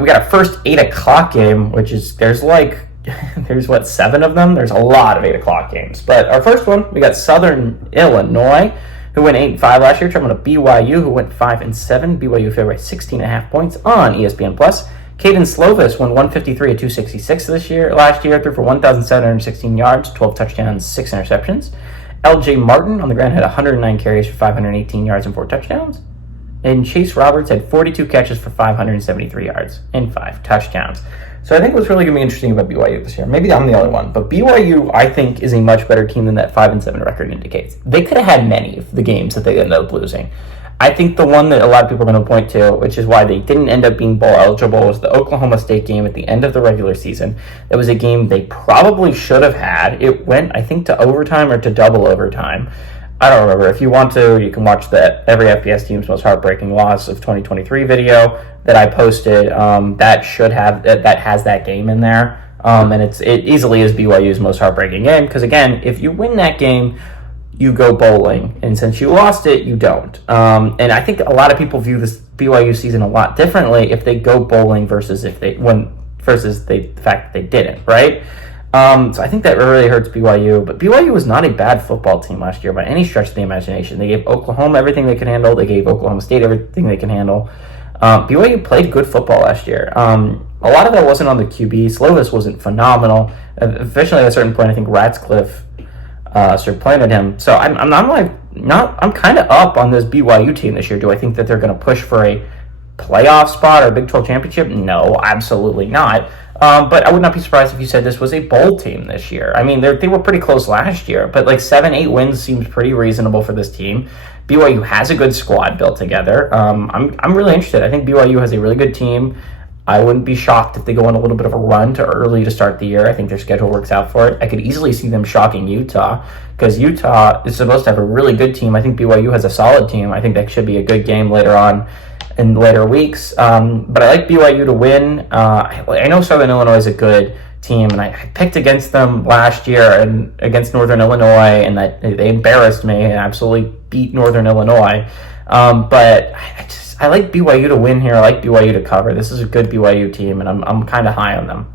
We got our first 8 o'clock game, which is, there's what, 7 of them? There's a lot of 8 o'clock games. But our first one, we got Southern Illinois, who went 8-5 last year, traveling to BYU, who went 5-7. BYU favored by 16.5 points on ESPN+. Caden Slovis won 153 at 266 last year, threw for 1,716 yards, 12 touchdowns, 6 interceptions. LJ Martin on the ground had 109 carries for 518 yards and 4 touchdowns. And Chase Roberts had 42 catches for 573 yards and 5 touchdowns. So I think what's really going to be interesting about BYU this year, maybe I'm the only one, but BYU, I think, is a much better team than that 5-7 record indicates. They could have had many of the games that they ended up losing. I think the one that a lot of people are going to point to, which is why they didn't end up being bowl eligible, was the Oklahoma State game at the end of the regular season. It was a game they probably should have had. It went, I think, to overtime or to double overtime. I don't remember. If you want to, you can watch that Every FBS Team's Most Heartbreaking Loss of 2023 video that I posted. That has that game in there. And it easily is BYU's most heartbreaking game, because, again, if you win that game, you go bowling, and since you lost it, you don't. And I think a lot of people view this BYU season a lot differently if they go bowling versus the fact that they didn't, right? So I think that really hurts BYU. But BYU was not a bad football team last year by any stretch of the imagination. They gave Oklahoma everything they could handle. They gave Oklahoma State everything they can handle. BYU played good football last year. A lot of that wasn't on the QB. Slovis wasn't phenomenal. Eventually, at a certain point, I think Ratcliffe supplanted him. So I'm kind of up on this BYU team this year. Do I think that they're going to push for a playoff spot or a Big 12 championship? No, absolutely not. But I would not be surprised if you said this was a bowl team this year. I mean, they were pretty close last year, but 7-8 wins seems pretty reasonable for this team. BYU has a good squad built together. I'm really interested. I think BYU has a really good team. I wouldn't be shocked if they go on a little bit of a run to early to start the year. I think their schedule works out for it. I could easily see them shocking Utah, because Utah is supposed to have a really good team. I think BYU has a solid team. I think that should be a good game later on in later weeks. But I like BYU to win. I know Southern Illinois is a good team, and I picked against them last year and against Northern Illinois, and that they embarrassed me and absolutely beat Northern Illinois. But I like BYU to win here. I like BYU to cover. This is a good BYU team, and I'm kind of high on them.